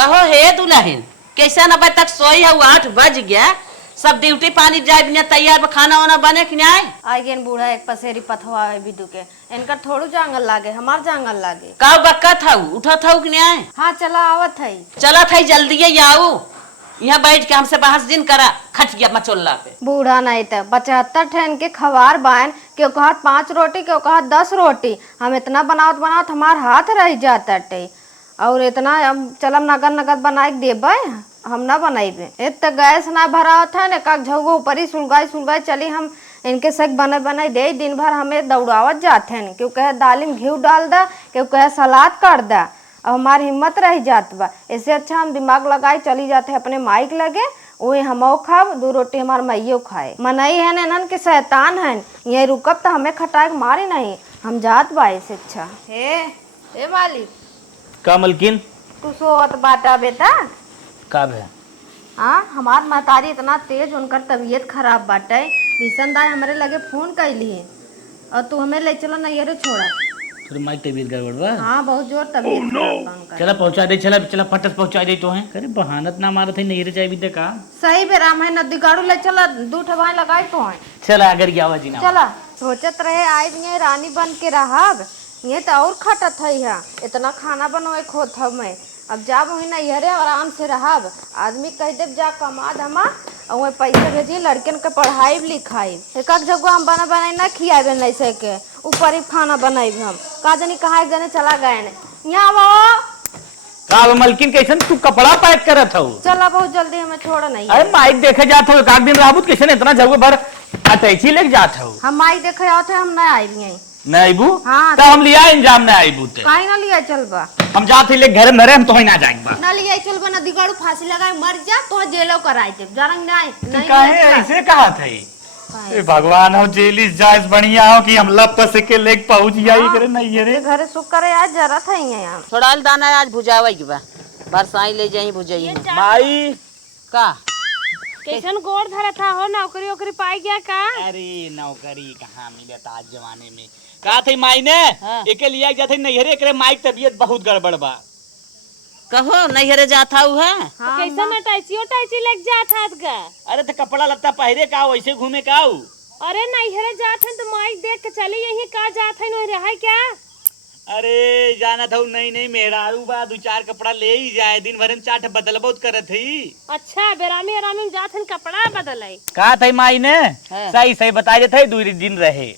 कहो हे दुल्हन कैसा न तक सोई है 8 बज गया सब ड्यूटी पानी जाए बिना तैयार खाना वाना बने कि नहीं आई गेन बूढ़ा एक पसेरी पथवा है बिदू के इनका थोड़ू जांगल लागे हमार जांगल लागे का बक्का था उठा था कि नहीं हाँ चला आवत है चला था जल्दी आओ यहाँ बैठ के हमसे बहस दिन करा खट गया मचोल्ला पे बूढ़ा नहीं था 75 ठन के खवार बायन क्यों कहत 5 रोटी क्यों कहत 10 रोटी हम इतना बनावत बनावत हमार हाथ रह जाता टे और इतना चलम नगद नगद बनाए देबे हम ना बनाइबे इत गैस ना भरा था न का झगो ऊपर ही सुलगाई चली हम इनके सक बने बनाई दे दिन भर हमें दौड़ावत जाते हैं क्यों कहे दाली में घी डाल दा क्यों कहे सलाद कर दा और हमारी हिम्मत रह जात बा इससे अच्छा हम दिमाग लगाए चली जाते अपने माइक लगे वही हमो खाब 2 रोटी हमार मैयो खाए मनई है नन के शैतान है ये रुकब तो हमें खटाए मारी नहीं हम जात बा इससे अच्छा हे मालिक का मलकिन तू सोत बाटा बेटा कब है हाँ हमार महतारी इतना तेज उनकर तबीयत खराब बाटे भीषण दाई हमारे लगे फोन कैली और तू हमें ले चलो नैहरे छोड़ा तेरे माई तबीयत गड़बड़ बा हाँ बहुत जोर तबीयत खराब बा उनकर। चला पहुंचा दे चला फटस पहुंचा दे तो है अरे बहानत ना मारत है नहीं रे चाहे भी का सही बेरा मैं नदी गाड़ू ले चला 2 ठवाई लगाई तो है चला अगर की आवाज ना चला सोचत रहे आई भी रानी बन के रहब ये तो और खटत है यहाँ इतना खाना बनवाए खोत मैं अब जा वही नैहरे आराम से रहब आदमी कह दे जा कमा धमा और पैसे भेजी लड़कन के पढ़ाई लिखाई एक जगह हम बना बनाई ना खियाबे नहीं सके ऊपर ही खाना बनाई हम का जानी कहा एक जने चला गए ने यहाँ वो का मलकिन कैसन तू कपड़ा पैक करत हो चला बहुत जल्दी हमें छोड़ नहीं अरे माइक देखे जात हो एक दिन राबुत कैसे इतना जगह भर अटैची लेके जात हो हम माइक देखे आते हम ना आई भी न आईबू हाँ तो हम लिया इंजाम न आईबू ते काहे ना लिया चलबा हम जाते ले घर में रहे हम तो ही ना जाएंगे ना लिया चलबा ना दिगाड़ू फांसी लगाए मर जा तो जेलो कराई दे जरंग नहीं काहे ऐसे कहा था ए भगवान हो जेलिस जायज बढ़िया हो कि हम लपस के लेक पहुंच जाई करे नहीं रे घर सुख करे आज जरा था यहाँ थोड़ा दाना आज भुजावे की बा बरसाई ले जाई भुजाई माई का कैसन गोड़ धरा था हो नौकरी ओकरी पाई गया का अरे नौकरी कहाँ मिलत आज जमाने में का थी माई ने एके लिया जाते नैहरे करे माइक तबीयत बहुत गड़बड़ बा कहो नैहरे जाता हुआ है तो कैसन टाइची लग जाता का अरे तो कपड़ा लत्ता पहरे का वैसे घूमे का अरे नैहरे जात हैं तो माइक देख के चली यही का जात है नहीं रहा क्या अरे जाना था नहीं मेहरारू बा 2-4 कपड़ा ले ही जाए दिन भर में 4 बदल बहुत करत ही अच्छा बेरामी आरामी में जात हैं कपड़ा बदलाई का थई माई ने सही बताए थे 2 दिन रहे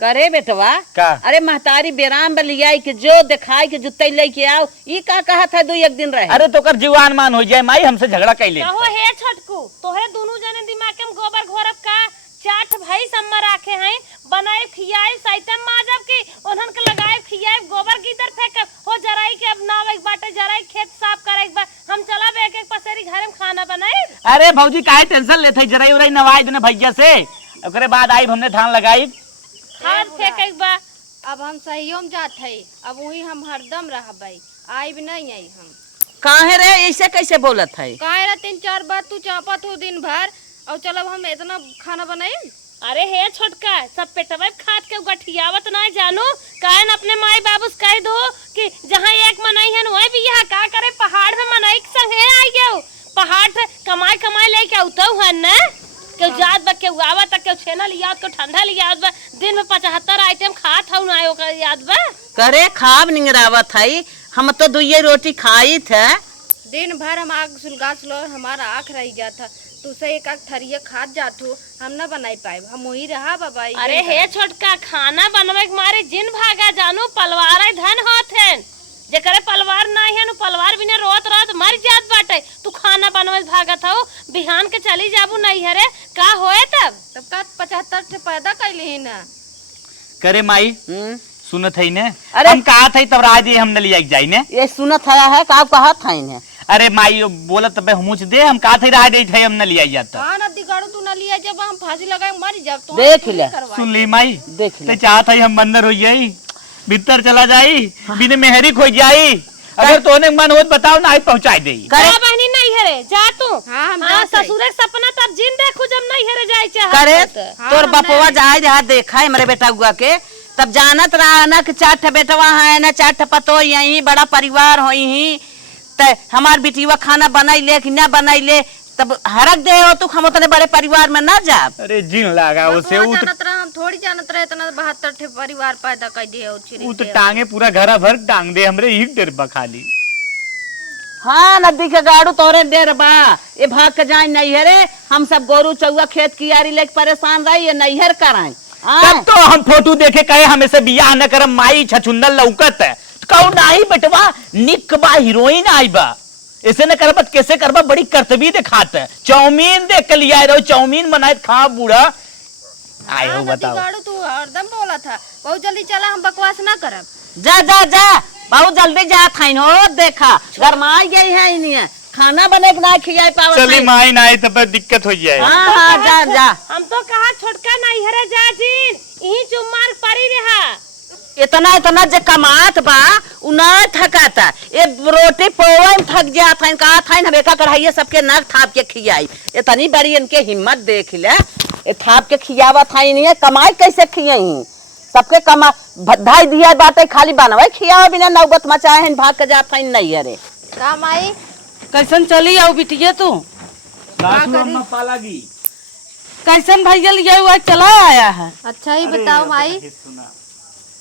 करे बेटवा का अरे महतारी बेराम लिया के जो दिखाई के जुत्ते लेके आओ ई का कहा था 2-1 दिन रहे अरे तो कर जीवान मान हो जाए माई हमसे झगड़ा कैले कहो हे छटकू तोहरे दोनों जने दिमाग में गोबर घोरब का 4 भाई सम्मा राखे हैं बनाए खियाए साइतम माजब की उन्हन के लगाए खियाए गोबर की इधर फेंक हो जराई के अब नाव एक बाटे जराई खेत साफ करे एक बार हम चला बे एक पसेरी घर में खाना बनाए अरे भौजी काहे टेंशन लेते जराई उराई नवाई देने भैया से ओकरे बाद आई हमने धान लगाई खाद फेंक एक बार अब हम सहियों जात है अब वही हम हरदम रहबै आई भी नहीं आई हम काहे रे ऐसे कैसे बोलत है काहे रे 3-4 बार तू चापत हो दिन भर और चलो हम इतना खाना बनाई अरे हे छोटका सब पेटवे खाद के गठियावत ना जानो काहे न अपने माई बाबू से कह दो कि जहाँ एक मनाई है वही भी यहाँ का करे पहाड़ में मनाई के संग है आई गयो पहाड़ से कमाई लेके उतौ है न के जात बा के आवत के छेना लिया के ठंडा लिया बा दिन में 75 आइटम खात हूं ना ओकर याद बा करे खाब निंगरावत है हम तो 2 रोटी खाई थे दिन भर हम आग सुलगास लो हमारा आँख रह जाता तू से एक थरिया खाद जातू हम ना बनाई पाए हम वही रहा बाबा अरे हे छोटका खाना बनवे के मारे जिन भागा जानू पलवार धन होत है जेकरे पलवार नहीं है नु पलवार बिना रोत मर जात बाटे तू खाना बनवे भागत हो बिहान के चली जाबू नहीं हरे का होए तब का 75 से पैदा कैली ही ना करे माई सुनत है ने अरे हम कहा था तब राजी हम न लिया जाई ने ये सुनत है का कहा था इन्हें अरे माई बोलत बे हुमुच दे हम कहा थे राह दे थे हम न लिया जाता हां न दिगाड़ू तू न लिया जब हम फांसी लगाए मर जब तो देख ले सुन ली माई देख ले ते चाहत है हम अंदर हो जाई भीतर चला जाई बिना मेहरी खो जाई अगर तोने मन होत बताओ ना आई पहुंचाई देई करे बहनी नहीं हरे जा तू हां हम ससुरे सपना तब जिन देखू जब नहीं हरे जाए चाह करे तोर बपवा जाए जहां देखा है मेरे बेटा हुआ के तब जानत रहा ना कि 4 बेटवा है ना 4 पतो यही बड़ा परिवार होई ही त हमार बेटीवा खाना बनाई ले कि ना बनाई ले, तब हरक दे हो तू हम उतने बड़े परिवार में ना जा। अरे जिन लगा उसे बटुआ जानत रहा, हम थोड़ी जानत रहे इतना 72 ठे परिवार पैदा कर दिए और चिरी उ तो टांगे पूरा घरा भर टांग दे हमरे ही देर बखाली। हाँ नदी के गाड़ू तोरे देर बा, ये भाग के जाए नैहरे, हम सब गोरू चौआ खेत की यारी लेके परेशान रही, ये नैहर कराए। तब तो हम फोटो देखे कहे हमें से बियाह न करम, माई छछुंदर लौकत है कहू नाही बेटवा निक बा हीरोइन आई बा, ऐसे न करबत कैसे करबा, बड़ी कर्तव्य दिखात है। चाउमीन देख के लिया रहो, चाउमीन बनाए खा बूढ़ा आए हो बताओ। गाड़ू तू हरदम बोला था बहुत जल्दी चला, हम बकवास ना करब। जा जा जा बहुत जल्दी जा थाइन हो, देखा गरमाई गई है इन्हें, खाना बने के ना खियाई पावत। चली माई ना आई तब दिक्कत हो जाए। हाँ हाँ जा जा। हम तो कहा छोटका नैहरे जा जी, यही चुम्मार पड़ी रहा। इतना इतना जे कमात बा उ ना थकाता, ये रोटी पोवा में थक जात है, कहा था हम एका कढ़ाई सबके नग थाप के खियाई, इतनी बड़ी इनके हिम्मत देख ले, ये थाप के खियावा था नहीं, कमाई कैसे खियाई, सबके कमा भद्दाई दिया बातें खाली बनवे खियावा बिना नौबत मचाए भाग के जात है नहीं। अरे का माई कैसन चली आओ बिटिया तू, पालागी कैसन भैया लिया हुआ चला आया है। अच्छा ही बताओ माई,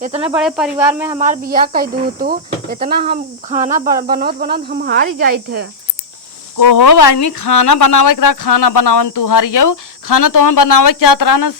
इतने बड़े परिवार में हमार बियाह कह दू तू, इतना हम खाना बनवत बनवत हम हार ही जाए थे। कोहो वाहिनी खाना बनावे करा, खाना बनावन तू हारियो, खाना तो हम बनावे चाहत रहन,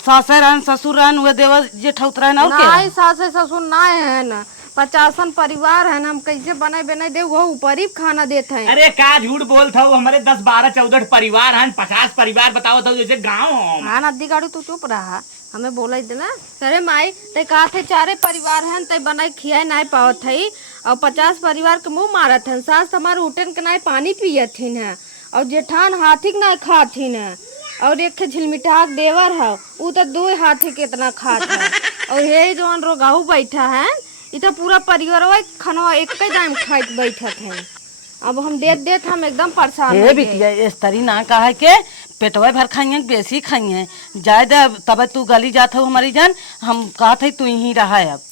सासे रहन ससुर रहन हुए देवर जेठौत रहन और के नहीं सासे ससुर ना है ना, 50 परिवार है, हम कैसे बनाए बनाए दे, वो ऊपर ही खाना देते हैं। अरे का झूठ बोलत हो, हमारे 10 12 14 परिवार हैं, 50 परिवार बताओ तो जैसे गाँव हो। हाँ नदी गाड़ू तू चुप रहा, हमें बोला देना। अरे माई ते कहा थे 4 परिवार हैं, ते बनाए खियाए नहीं पावत है, और 50 परिवार के मुंह मारत है, सास हमारे उठन के नहीं पानी पियत है, और जेठान हाथी के नहीं खाथिन है, और एक झिलमिटाक देवर है वो तो 2 हाथी के इतना खात है, और ये जो रोगाहू बैठा है ये तो पूरा परिवार खाना एक टाइम खाइत बैठत है। अब हम देत हम एकदम परेशान हो गए। बिटिया इस तरी ना कहा के पेटवा भर खाई है बेसी खाई है, जाए तब तू गली जात हो हमारी जान, हम कहा थे तू यहीं रहा है अब।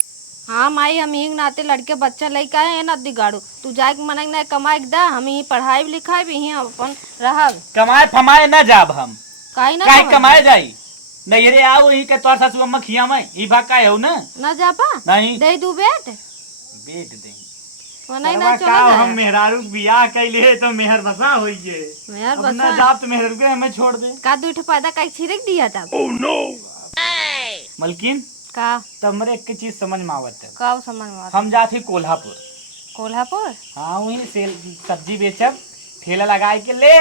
हाँ माई हम यही नाते लड़के बच्चा लेके आए हैं ना दिगाड़ू, तू जाके मन नहीं कमाए दा, हम यही पढ़ाई लिखाई भी यही अपन रह कमाए फमाए न जाब हम, काहे ना काहे कमाए जाई नहीं रे, आओ यही के तोर सासु अम्मा खिया मैं ई भाग का हो ना ना जा पा नहीं दे दू बेट बेट दे नहीं ना का हम मेहरारू बियाह कैले तो मेहर बसा होइए, मेहर अब ना बसा जाब तो मेहर के हमें छोड़ दे का दूठ पैदा का छिड़क दिया था। मलकिन का तब हमरे एक चीज समझ में आवत है, का समझ में हम जाते कोल्हापुर, कोल्हापुर हाँ वही सेल सब्जी बेचब, ठेला लगाए के ले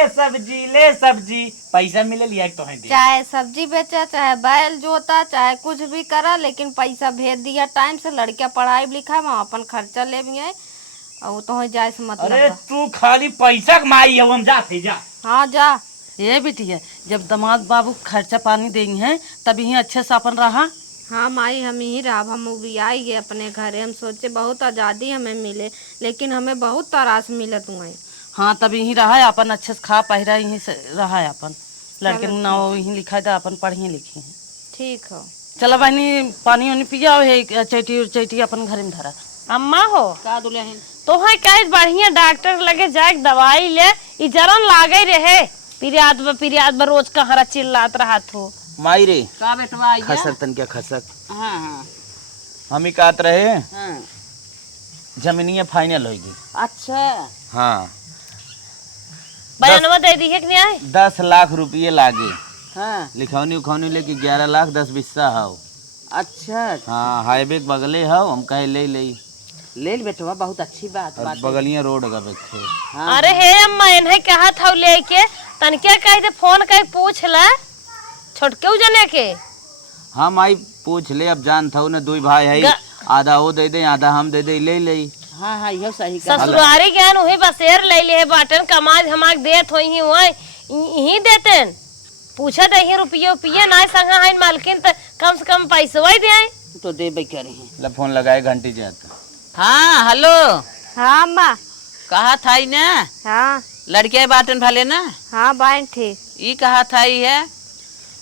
सब्जी पैसा मिले लिया तो है दे। चाहे सब्जी बेचा चाहे बैल जोता चाहे कुछ भी करा, लेकिन पैसा भेज दिया टाइम से, लड़कियां पढ़ाई लिखा में अपन खर्चा ले भी है, और तो जाए से मतलब। अरे तू खाली पैसा कमाई है, हम जाते जा। हाँ जा। ये बिटिया जब दामाद बाबू खर्चा पानी देंगे हैं तब यहीं अच्छे से अपन रहा। हाँ माई हम ही रहा, हम भी आई गए अपने घरे, हम सोचे बहुत आज़ादी हमें मिले, लेकिन हमें बहुत तरास मिलत हुआ। हाँ तब यहीं रहा है अपन, अच्छे से खा पहिरा यहीं से रहा है अपन, लड़के ना यहीं लिखा था अपन पढ़ी लिखी है। ठीक हो चलो बहनी पानी वानी पिया है, चैटी अपन घर में धरा। अम्मा हो का दुल्हन तो है कहे बढ़िया डॉक्टर लगे जाए दवाई ले, ई जरन लागे रहे, पिरियाद रोज कहरा चिल्लात रहा थो। माई रे का बेटवा आई खसक तन क्या खसक, हाँ हाँ हम ही कहत रहे हाँ। जमीनिया फाइनल होगी। अच्छा हाँ बयानवा दे दी है कि नहीं आए? 10 लाख रुपये लागे, हाँ लिखौनी उखौनी लेके 11 लाख 10 बिस्सा हो। अच्छा हाँ हाईवे के बगले हो, हम कहे ले बेटवा बहुत अच्छी बात बात है। बगलिया रोड का बेखे। हाँ, अरे हे अम्मा इन्हें कहा था लेके तनके कहे थे फोन कर पूछ ले छोटके जने के। हाँ माई पूछ ले, अब जान था ना 2 भाई है, आधा वो दे दे आधा हम दे दे, ले ले। हाँ हाँ यह सही कहा। ससुरारी ज्ञान वही बसेर ले ले बाटन कमाज हमाक देत होई ही हुआ यही देतेन, पूछत है रुपये ना संगा है मालकिन तो कम से कम पैसा ही दे तो दे बे करे हैं। ला फोन लगाए घंटी जाता। हाँ हेलो हाँ अम्मा। कहा था ही ना हाँ लड़के बाटन भले ना। हाँ बाइन ठीक। ये कहा था ही है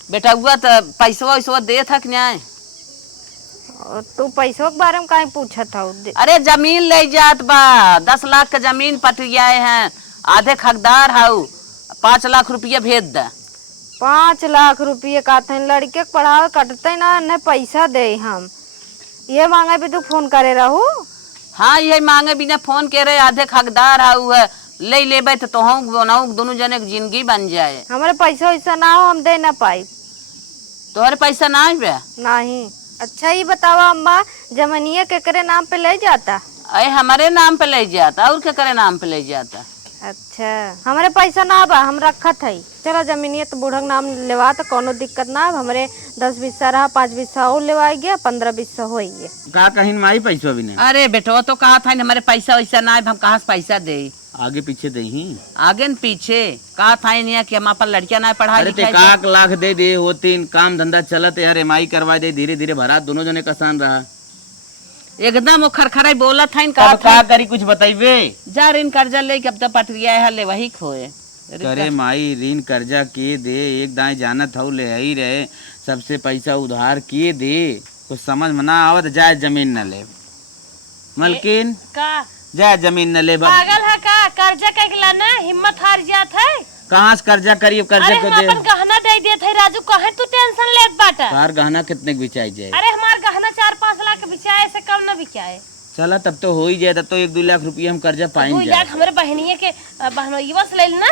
बेटा हुआ तो पैसा वैसा दे था कि नहीं? और तू पैसों के बारे में काहे पूछत हौ? अरे जमीन ले जात बा, 10 लाख का जमीन पटियाए हैं, आधे हकदार हाउ, 5 लाख रुपया भेज द। 5 लाख रुपये का थे लड़के के पढ़ावे कटते ना न पैसा दे हम, ये मांगे भी तू फोन करे रहू? हाँ यही मांगे बिना फोन के रहे, आधे हकदार हाउ है, ले लेबे तो तोहू बनाऊ दोनों जने की जिंदगी बन जाए। हमारे पैसा वैसा ना हो, हम दे ना पाई। तोहरे पैसा ना है बे? नहीं। अच्छा ये बतावा अम्मा, जमनिया केकरे नाम पे ले जाता? अरे हमारे नाम पे ले जाता, और क्या करे नाम पे ले जाता। अच्छा हमारे पैसा ना बा, हम रखत है। चलो जमीनिया तो बूढ़ा के नाम लेवा तो कोनो दिक्कत ना है। हमारे 10 बिस्सा रहा, 5 बिस्सा और लेवाई गया, 15 बिस्सा हो गया। का कहीं माई पैसा भी नहीं? अरे बेटो तो कहा था हमारे पैसा वैसा ना है, हम कहाँ से पैसा दे? आगे पीछे दे ही आगे न पीछे कहा था नहीं कि हम अपन लड़कियां ना पढ़ा अरे ते लिखा। 1 लाख दे दे होती, काम धंधा चलत यार, एमआई करवा दे, धीरे धीरे भरा, दोनों जने कसान रहा। एकदम वो खरखराई बोला था इनका अब का करी कुछ बताइबे? जा ऋण कर्जा ले के अब तो पटरिया है ले वही खोए। करे माई ऋण कर्जा किए दे, एक दाएं जानत हऊ ले ही रहे, सबसे पैसा उधार किए दे, कुछ समझ में ना आवत, जाए जमीन न ले। मलकिन का जाए जमीन न ले। पागल है का? कर्जा कैला ना हिम्मत हार जात है। कहाँ से कर्जा करिए? कर्जा अरे को हम दे अपन गहना दे दिए थे राजू, कहे तू टेंशन लेत बाटा? कार गहना कितने के बिचाई जाए? अरे हमार गहना 4-5 लाख के बिचाए से कम न बिचाए। चला तब तो हो ही जाए, तब तो 1-2 लाख रुपये हम कर्जा 2 पाएंगे। लाख हमारे बहनिये के बहनोइवा से ले ना।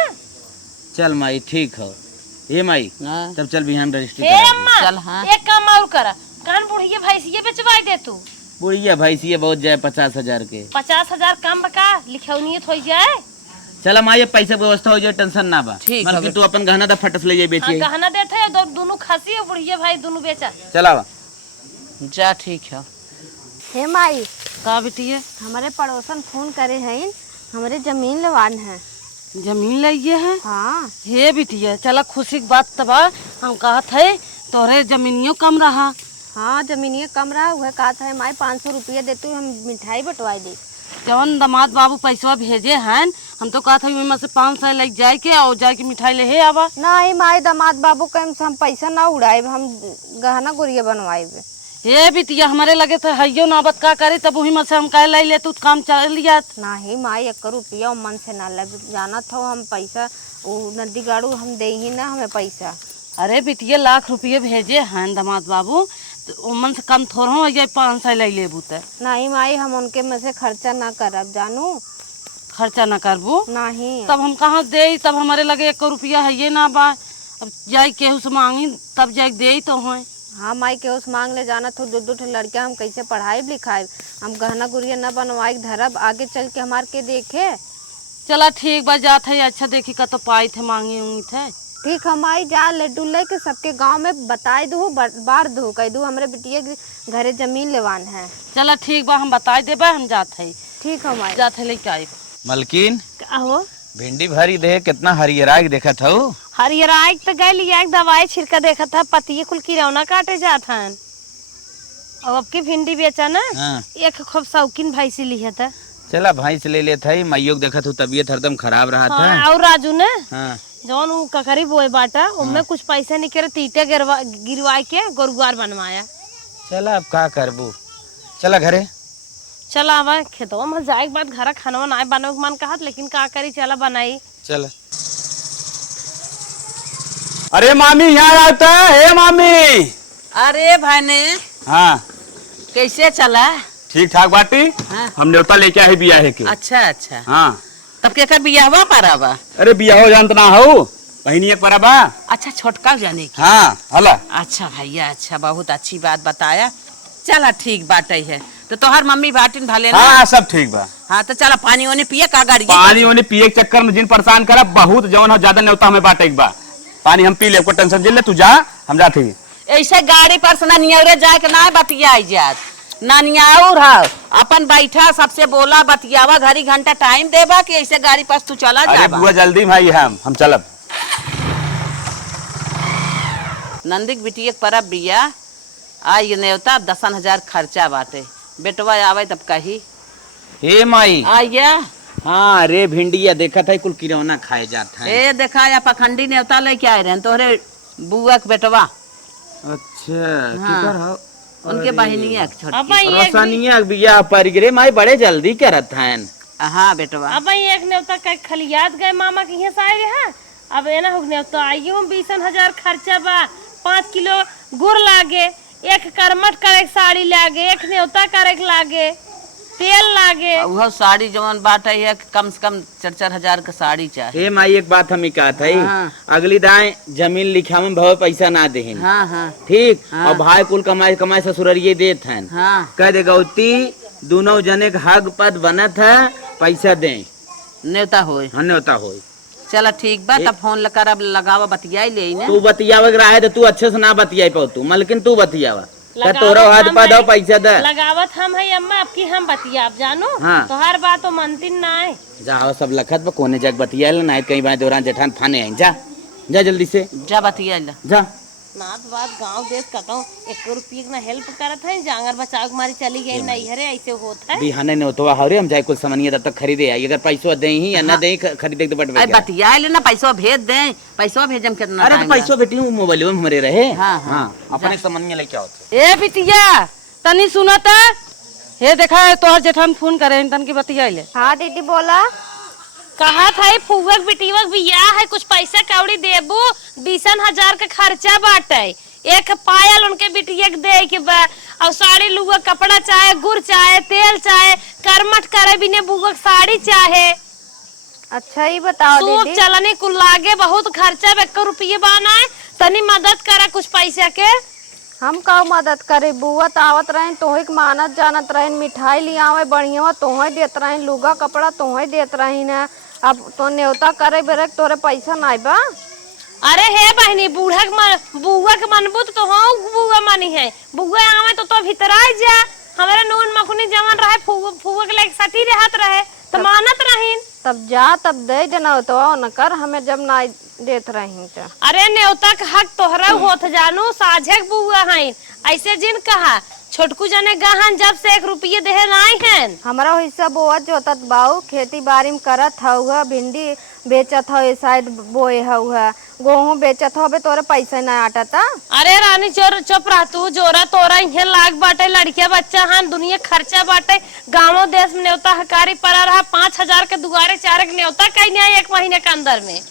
चल माई ठीक हो। हे माई हाँ। तब चल बिहान रजिस्ट्री हे करा दे। अम्मा चल, हाँ। एक काम और करा, कान बुढ़िया भैंसिये बेचवाई दे तू। बुढ़िया भैंसिया बहुत जाए 50,000 के। 50,000 कम बका, लिखौनियत हो जाए। चला माई पैसा व्यवस्था हो जाए, टेंशन ना बा। ठीक मतलब है। तू अपन गहना तो फटस ले जाए हाँ बेचिए। गहना देते है, दोनों खसी और बुढ़िया भाई दोनों बेचा। चला बा। जा ठीक है। हे माई, का बिटिया हमारे पड़ोसन फोन करे हैं, हमारे जमीन लेवान है। जमीन लिए है? हाँ हे बिटिया चला खुशी की बात तबा, हम कहत है तोरे जमीनियों कम रहा। हाँ जमीनिया कम रहा, वह कहा था माई 500 रुपया देती हूँ, हम मिठाई बंटवाई दी। जवन दामाद बाबू पैसा भेजे हैं, हम तो कहा था में से 500 लग जाए के और जाए के मिठाई ले आवा। नहीं माई, दामाद बाबू के हम पैसा ना उड़ाए, हम गहना गुड़िया बनवाए। हे बिटिया हमारे लगे तो हइयो नाबत का करे, तब वही में से हम कह ले तू काम चल जात। नहीं माई 1 रुपया मन से ना लग जाना था, हम पैसा वो नदी गाड़ू हम दे ही ना हमें पैसा। अरे बिटिया लाख रुपये भेजे हैं दामाद बाबू, तो मन से कम थोड़ा हो जाए, 500 ले लेबू त। नहीं माई, हम उनके में से खर्चा ना करब, जानू। खर्चा न करबू नहीं तब हम कहाँ दे? तब हमारे लगे 1 रुपया है ये ना बा, अब जाए केहू से मांगी तब जाए दे तो है। हाँ माई, के उस मांग ले जाना तो 2-2 ठे लड़कियां हम कैसे पढ़ाई लिखाए, हम गहना गुड़िया न बनवाए धरब, आगे चल के हमार के देखे। चला ठीक बा, जात है अच्छा देखी का तो पाई थे मांगी उंगी थे। ठीक हम आई जा लड्डू ले के सबके गांव में बताए दू, बार दू कह दू हमरे बिटिया के घरे जमीन लेवान है। चला ठीक बा, हम बता देबा, हम जात है। ठीक हम आई। जात है लेके आई। मलकिन आहो भिंडी भरी दे, कितना हरियराग देखत हऊ। हरियराई तो गई एक दवाई छिड़का देखा था, पतिये कुल किरौना काटे जात हन। अब की भिंडी बेचा ना, हाँ। एक खूब शौकीन भैंसी लिया था। चला भैंस ले लेत है, माइयो के देखत हूँ तबीयत हरदम खराब रहा था। हाँ, और राजू ने हाँ। जौन उ ककरी बोए बाटा, उनमें कुछ पैसा निकले, तीते गिरवाई के गोरुआर बनवाया। चला अब का करबू, चला घरे। चला आवा खेतवा में जाए के बाद घर खाना ना बनावे के मन कहत, लेकिन का करी, चला बनाई। चला। अरे मामी यहाँ आता है। हे मामी। अरे भाई ने हाँ कैसे चला? ठीक ठाक बाटी। हाँ। हम न्योता लेके आए बियाहे के। अच्छा अच्छा। हाँ तब के कर बियाहवा पारावा? अरे बियाहो जानत ना हो, बहनी एक परबा। अच्छा छोटका जाने की। हाँ हला। अच्छा भैया, अच्छा बहुत अच्छी बात बताया। चला ठीक बात है, तो तोहर मम्मी बाटिन भाले ना? हाँ सब ठीक बा। हाँ तो चला पानी वानी पिए का गाड़ी? पानी वानी पिए के चक्कर में जिन परेशान करा बहुत, जवन हो ज्यादा न्योता हमें बाटे एक बा। पानी हम पी ले, कोई टेंशन जिल ले, तू जा हम जाते ही। ऐसे गाड़ी पर से नियरे जाए के ना बतिया जात ना नियाउर है, अपन बैठा सबसे बोला बतियावा, घड़ी घंटा टाइम देबा कि ऐसे गाड़ी पर तू चला अरे जाबा। बुआ जल्दी भाई, हम चलब। नंदिक बिटिया परब बिया आई नेवता, 10,000 खर्चा बाटे, बेटवा आवे तब कही। हे माई। आइया। हाँ अरे भिंडिया देखत है, कुल किरौना खाए जात है। ए देखा या पखंडी नेवता लेके आए रहे तोहरे बुआ के बेटवा। अच्छा केकर हो? उनके बहनिया के छोटकी। अब एक रोशनिया बिया पर गिरे माई बड़े जल्दी करत हैं। हाँ बेटवा। अब एक न्योता का खलियात गए मामा के यहाँ से आए रहे। अब एना हो न्योता आइयो 20,000 खर्चा बा, 5 किलो गुड़ लागे, एक करमट करे साड़ी लागे, एक न्योता करे लागे, तेल लागे। वह साड़ी जवन बाटे है कम से कम 4-4 हजार का साड़ी चाहिए। हे माई एक बात हम कहा था हाँ। अगली दाएं जमीन लिखा में भव पैसा ना देहिन। हाँ हाँ ठीक। हाँ। और भाई कुल कमाई कमाई ससुररिये देत हैं। हाँ। कह दे गौती दोनों जने के हक पद बनत है, पैसा दे न्योता होए। होता हो। चला ठीक बा, तब फोन कर अब लगावा बतियाई ले ने। तू बतियावे रहा है तो तू अच्छे से ना बतियाई पाओ तू, मलकिन तू बतियावा लगावत तोरा हाथ हम पा दो है। पैसा दे। लगावत हम है अम्मा, अब की हम बतिया अब जानो। हाँ। तो हर बात तो मनती ना है। जाओ सब लखत बा कोने जग बतिया ना कहीं बार दौरान जेठान फाने आई। जा जा जल्दी से जा बतियाई ला। जा। नात बात गांव देश कहता हूँ 1 रुपये ना हेल्प करत है, जांगर बचाव के मारी चली गई नहीं हरे ऐसे होत है। बिहाने ने होतो हरे हम जाए कुल सामानिया तब तक खरीदे आई, अगर पैसा दे ही या ना दे खरीदे तो बट अरे बतियाई ले ना, पैसा भेज दे। पैसा भेजम कितना अरे तो टाइम पैसा बेटी हूँ मोबाइल में हमारे रहे। हाँ, हाँ। हाँ अपने सामानिया लेके आओ। ए बिटिया तनी सुनत हे देखा है तोहर जेठान फोन करे तन की बतिया ले। हाँ दीदी बोला। कहा था फुवक बिटिवक बियाह है, कुछ पैसा कौड़ी देबू, 20,000 का खर्चा बाटे। एक पायल उनके बिटिया के दे के बा, और साड़ी लुआ कपड़ा चाहे, गुड़ चाहे, तेल चाहे, करमट करे बिने बुआ साड़ी चाहे, अच्छा ही बताओ सूप दीदी। चलने कुल लागे, बहुत खर्चा 1 रुपये बाना है। तनी मदद करा कुछ पैसा के। हम का मदद करे, बुआ आवत रहे तोहे के मानत जानत रहे, मिठाई लियावे बढ़िया तोहे देत रहे, लुगा कपड़ा तोहे देत रही ना। अब तो न्योता करे बेरे तोरे पैसा नहीं बा। अरे हे बहनी बुआ के मनबू तो हाँ बुआ मानी है। बुआ आवे तो भीतर आ जा। हमारे नून मखनी जवन रहे फुआ के लेके सटी रहत रहे तो मानत रहीन। तब जा तब दे देना तो न कर, हमें जब ना देत रही तो। अरे न्योता का हक तोहरा होत जानू, साझे बुआ है ऐसे जिन कहा। छोटकू जने गहन जब से 1 रुपये देहे नहीं है। हमारा हिस्सा बोअत जोतत बाऊ, खेती बाड़ी में करत हउआ, भिंडी बेचत हउ, शायद बोए हउआ, गेहूं बेचत हवे, तोरे पैसा नहीं आटता। अरे रानी चोर चुप रह तू, जोरा तोरा इहे लाग बाटे, लड़किया बच्चा हन, दुनिया खर्चा बाटे। गाँव देश में न्योता हकारी पड़ा रहा, 5,000 के दुआरे 4 के न्योता कहीं नहीं 1 महीने के अंदर में।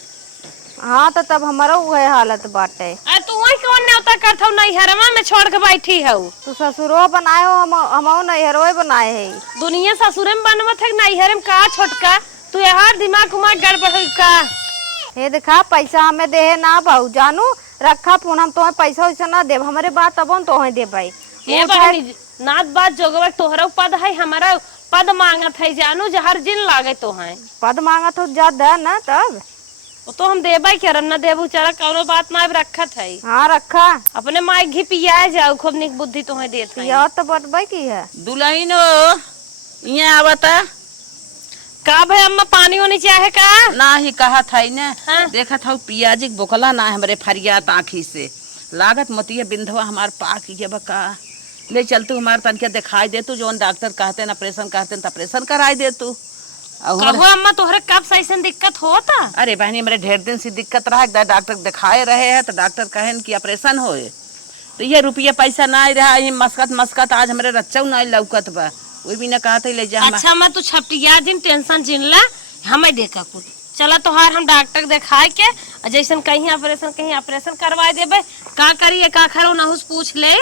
हाँ तो तब हमारा वह हालत बाटे। अरे तू वही कौन न्योता करत हूँ नहीं हरमा में छोड़ के बैठी हूँ। तू ससुरो बनाए हो, हम नैहरो बनाए है। दुनिया ससुरे में बनवत है नैहरे में का छोटका, तू यहाँ दिमाग उमाग गड़बड़ का। हे देखा पैसा हमें दे ना बाऊ जानू, रखा फोन हम तुम्हें पैसा वैसा ना दे, हमारे बात अब तो दे भाई। ए बहनी नात बात जोगवा तोहरा पद है, हमारा पद मांगत है जानू, जहर जिन लागे तो है। पद मांगा तो ज्यादा ना तब वो तो हम देबा करम ना देबू चला कौनो बात ना रखत है। हाँ रखा अपने माई घी पिया जाओ, खूब निक बुद्धि तुम्हें देत है। यह तो बतबे की है। दुल्हन यहाँ आवता का भाई अम्मा पानी होनी चाहे का ना ही कहा था ना। हाँ? देखा था पियाजी के बोकला ना हमरे फरियात आँखी से लागत मतिया बिंधवा हमार पाक ये बका ले चल तू हमार तन के दिखाई दे तू, जोन डॉक्टर कहते न ऑपरेशन कहते न ऑपरेशन कराई दे तू। कहो अम्मा तोहरे कब से ऐसा दिक्कत होता? अरे बहनी मेरे ढेर दिन से दिक्कत रहा, डॉक्टर दिखाए रहे हैं तो डॉक्टर कहे कि ऑपरेशन होए, तो ये रुपया पैसा ना रहा, ये मस्कत आज हमारे रच्चा नहीं लौकत बा, वो भी ना कहते ले जा। अच्छा मैं तू छपटिया दिन टेंशन जिन ला, हमें देखा कुल चला तोहार हम डॉक्टर दिखाए के जैसन कहीं ऑपरेशन करवाए देबे, का करिए का खरो नहुस पूछ ले।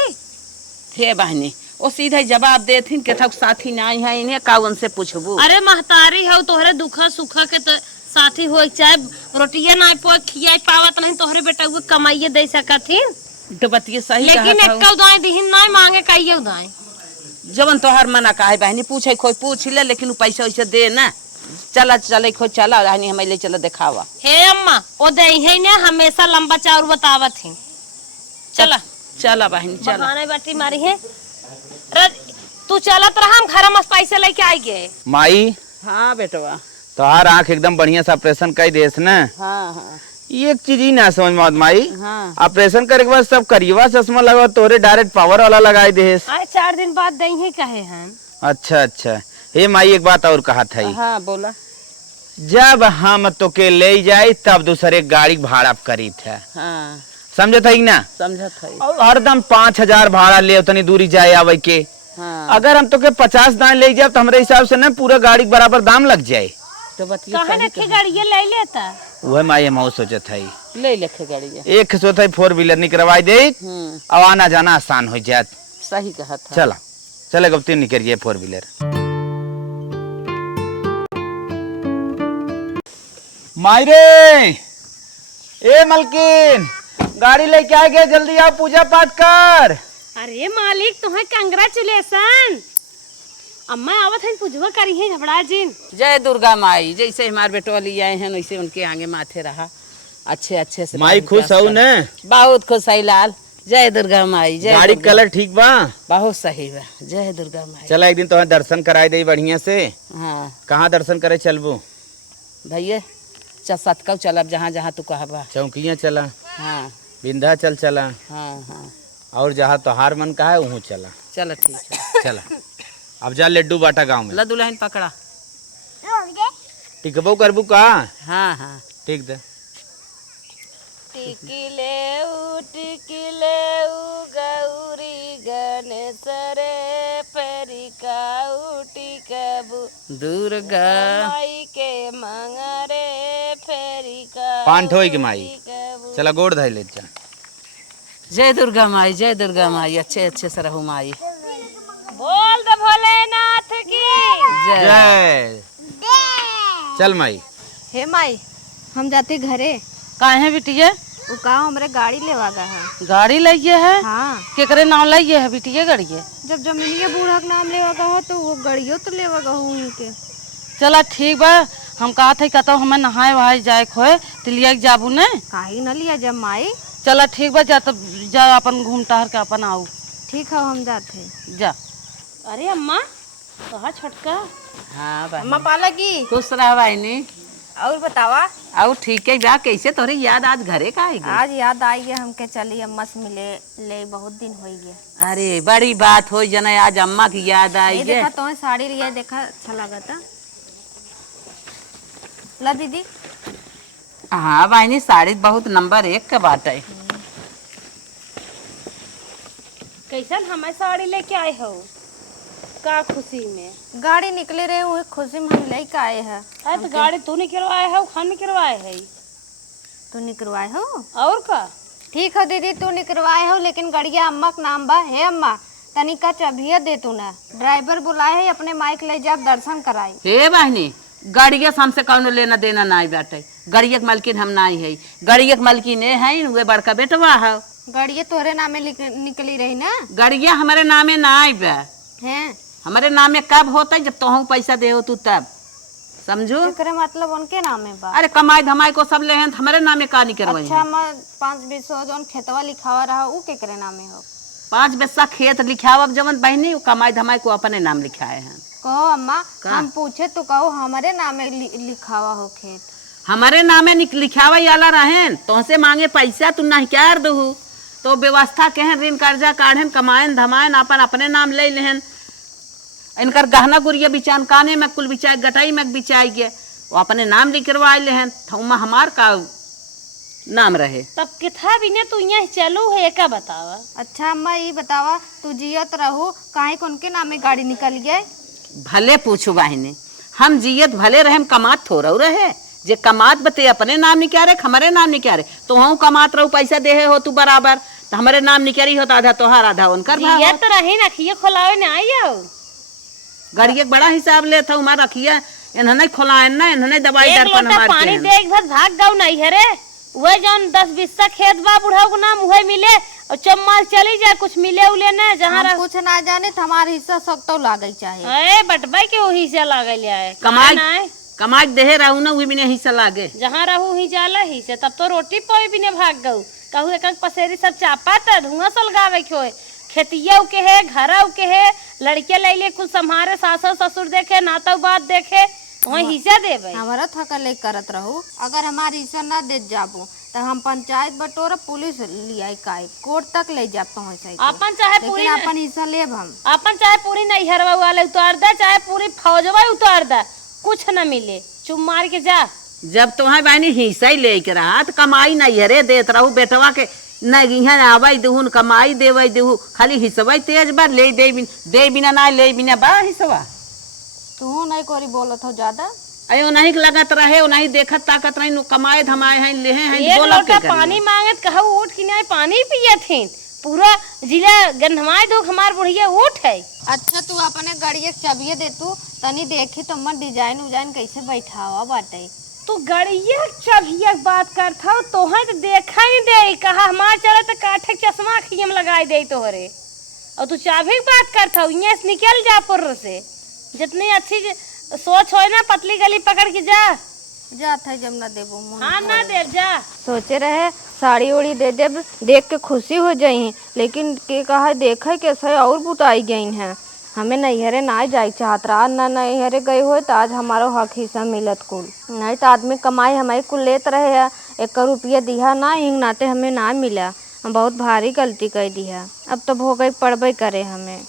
हे बहनी वो सीधे जवाब देथिन के थक साथी नहीं है, इन्हें का उनसे पूछबू। अरे महतारी हो तोहरे दुखा सुखा के तो साथी हो, चाहे रोटिया ना खिया पावत नहीं तोहरे बेटा वो कमाइए दे सकथिन, तो बतिये सही लेकिन एक उदाई दिहिन नहीं मांगे कहिए उदाई। जवन तोहर मना काहे बहनी पूछे कोई पूछ ले, लेकिन वो पैसा वैसे दे ना। चला चले खो चला रहनी हमें ले चलो दिखावा। हे अम्मा वो दे है ना हमेशा लंबा चाउर बतावत है। चला चला बहनी चला। बहाने बाटी मारी है तू चलत रहा, हम घर में पैसे लेके आई गए। माई हाँ बेटवा। तोहार आँख एकदम बढ़िया से ऑपरेशन कर देस ना। हाँ हाँ एक चीज ही ना समझ में माई, हाँ। ऑपरेशन करे के बाद सब करिएवा चश्मा लगा तोरे डायरेक्ट पावर वाला लगाई देस। 4 दिन बाद दई है कहे हम। अच्छा अच्छा। हे माई एक बात और कहा था, हाँ बोला। जब हम तो के ले जाए तब दूसरे गाड़ी भाड़ा करी था, हाँ समझत है ना? समझत है। और हरदम 5,000 भाड़ा ले उतनी दूरी जाए आवे के। हाँ अगर हम तो के 50 दान ले जाए तो हमारे हिसाब से ना पूरा गाड़ी के बराबर दाम लग जाए। तो बतिया कहाँ सही रखे गाड़ी ये ले लेता। वह माई हम सोचत है ले लेखे गाड़ी है। एक सोच है 4 व्हीलर निकलवाई दे अब आना जाना आसान हो जात। सही कहा था। चला चले गप्ती निकलिए 4 व्हीलर। मायरे ए मलकिन गाड़ी लेके आ गया, जल्दी आओ पूजा पाठ कर। अरे मालिक तुम्हें कंग्रेचुलेशन। अम्मा आवत है पूजवा करी है घबरा जिन। जय दुर्गा माई, जैसे हमारे बेटो लिए आए हैं वैसे उनके आगे माथे रहा अच्छे अच्छे से। माई खुश हो न? बहुत खुश है लाल। जय दुर्गा माई। जय गाड़ी दुर्गा। कलर ठीक बा? बहुत सही बा। जय दुर्गा माई। चला एक दिन तो दर्शन कराए दे बढ़िया से। हाँ कहाँ दर्शन करे चलबू? भैया सतकौ चलब जहाँ जहाँ तू कहबा। चौकियाँ चला, हाँ विंध्याचल चला, हाँ हाँ और जहाँ तोहार मन का है वहाँ चला। चलो ठीक है। चला अब जा लड्डू बाटा गाँव में। लड्डू लहन पकड़ा। टिकबो करबू का? हाँ हाँ ठीक दे। टिकिले उ गौरी गणेश रे फेरिका टिकबू दुर्गा माई के मंगरे फेरिका पान ठोई के माई। चला गोड़ धै ले जा। जय दुर्गा माई। जय दुर्गा माई। अच्छे अच्छे से रहो माई। बोल दे भोलेनाथ की जय। जय। चल माई। हे माई हम जाते घरे। काहे है बिटिया? वो का हमरे गाड़ी लेवा गा है। गाड़ी लइये है? हाँ केकरे नाम लइये है बिटिया गाड़ी? जब जमीनिया बूढ़ा के नाम लेवा गा हो तो वो गाड़ियों तो लेवा गा हो उनके। चला ठीक बा। हम कहा थे कहता हमें नहाए वहाए जाए खोए तो लिया के जाबू ने। काहे न लिया जब माई। चला ठीक बा, जा तब जा अपन घूम टहर के अपन आओ। ठीक है हम जाते। जा। अरे अम्मा कहा छोटका। हाँ भाई अम्मा पाला की खुश रह भाई। और बतावा। और ठीक है बा। कैसे तोरे याद आज घरे का आएगी? आज याद आई है हमके, चली अम्मा से मिले ले बहुत दिन हो गए। अरे बड़ी बात हो जना, आज अम्मा की याद आई ये है। देखा तो साड़ी लिया, देखा अच्छा लगा था। ला दीदी। हाँ भाई साड़ी बहुत नंबर 1 का बात है। कैसन हमें साड़ी लेके आए हो? का खुशी में गाड़ी निकले रहे हुए खुशी में हम लेके आए हैं। अरे तो गाड़ी तू निकलवाए है खान निकलवाए है? तू निकलवाए हो? और का? ठीक है दीदी तू निकलवाए हो, लेकिन गड़िया अम्मा का नाम बा। हे अम्मा तनिका चाबिया दे तू ना। ड्राइवर बुलाए है अपने माइक ले जा दर्शन कराई। हे बहनी गाड़िया से हमसे कौन लेना देना ना बाटे। गाड़िया के मालकिन हम ना है। गाड़िया के मालकिन है वे बड़का बेटवा है। गाड़िया तोरे नामे निकली रही ना? गाड़िया हमारे नामे ना आई बा। हैं हमारे नामे कब होता है? जब तुम पैसा दे हो तू तब। समझो? एकरे मतलब उनके नामे बा। अरे कमाई धमाई को सब ले हैं हमारे नामे का नहीं करवाई। अच्छा अम्मा 5 बीसो जोन खेतवा लिखावा रहा ऊ केकरे नामे हो? 5 बिस्सा खेत लिखाव जवन बहनी कमाई धमाई को अपने नाम लिखाए हैं। कहो अम्मा हम पूछे तो कहो हमारे नामे लिखावा हो खेत। हमारे नामे लिखावा वाला रहें तुमसे मांगे पैसा तू नहीं क्या दू तो व्यवस्था के ऋण कर्जा काढ़ेन कमाएन धमाएन अपन अपने नाम ले लेहन। इनकर गहना गुड़िया बिचान काने में कुल बिचाए गटाई में बिचाई गए वो अपने नाम लिखवा लेहन। थौमा हमार का नाम रहे। तब किथा बिने तू यहाँ चलू है का बतावा। अच्छा अम्मा ये बतावा तू जियत रहू काहे को उनके नामे गाड़ी निकल गए? भले पूछू बहिनी हम जियत भले रहे कमात थोड़ा रहे। जे कमात बते अपने नाम निकारे हमारे नाम निकारे तो हम कमात रहू पैसा दे हो तू बराबर तो हमारे नाम निकारी हो तो आधा तोहार आधा उनकर भाव। ये तो रहे ना खिए खोलावे ना आई गाड़ी बड़ा हिसाब ले था हमारा रखिए इन्होंने खोलाए ना इन्होंने दवाई एक दर्पण लोटा पानी देख भर भाग गाँव नहीं है रे। वह जौन 10-20 खेत बा बुढ़ाऊ को नाम वही मिले और चम्मच चली जाए कुछ मिले उले ना जहाँ हम कुछ ना जाने तो हमारा हिस्सा सब तो लागे चाहे। अरे बटबाई के वही से लागल है कमाई कमाई देहे रहू ना वही बिने हिस्सा लागे जहाँ रहू ही जाला ही से तब तो रोटी पोई बिने भाग गऊ कहू एक पसेरी सब चापा था धुआं सलगावे के खेतिया के है घर के है लड़के ले कुल संभारे सास ससुर देखे नाता बात देखे वही हिस्सा देवे। हमारा थकल करत रहू अगर हमारे हिस्सा ना दे जाबू तो हम पंचायत बटोरा पुलिस लिया काय कोर्ट तक ले जाब तो अपन चाहे पूरी अपन हिस्सा लेब हम। अपन चाहे पूरी नैहरवा वाले उतार दे चाहे पूरी फौजवा उतार दे कुछ न मिले चुप मार के जा। जब तुम्हारी बहनी हिस्सा ही ले के रहा तो कमाई नहीं है रे देत रहू बेटवा के नहीं यहाँ आवाई देहू कमाई देवई देहू खाली हिसवा तेज बा दे बिना ना ले बिना बा हिसवा। तू नहीं कोरी बोलत हो ज्यादा। अयो नहीं लगत रहे नहीं देखत ताकत नहीं कमाए धमाए हैं ले हैं एक बोलब लोटा के पानी मांगत कहू उठ कि नहीं पानी पिया थे पूरा जिला गंधमाए दो हमार बुढ़िया उठ है। अच्छा तू अपने गाड़िया चबिए दे तू तनी देखी तो मत डिजाइन उजाइन कैसे बैठावा बाटे। तू गड़िया चबिया बात करता हो तो है तो देखा ही दे कहा हमार चले तो काठक चश्मा अखियम लगाई दे तोहरे और तू चाबी बात करता हो यहाँ से निकल जा पुर से जितनी अच्छी सोच हो ना पतली गली पकड़ के जा था जब ना देबो हाँ ना दे जा। सोचे रहे साड़ी उड़ी दे देब देख के खुशी हो जाई लेकिन के कहा देखे कैसे और बुताई गई हैं। हमें नैहरे ना जाए चाहत रहा ना नैहरे गए हो तो आज हमारो हक हिस्सा मिलत कुल नहीं तो आदमी कमाई हमारी कुल लेत रहे है 1 रुपया दिया ना हिंग नाते हमें ना मिला। हम बहुत भारी गलती कर दी है अब तो भोगे पड़बे करे हमें।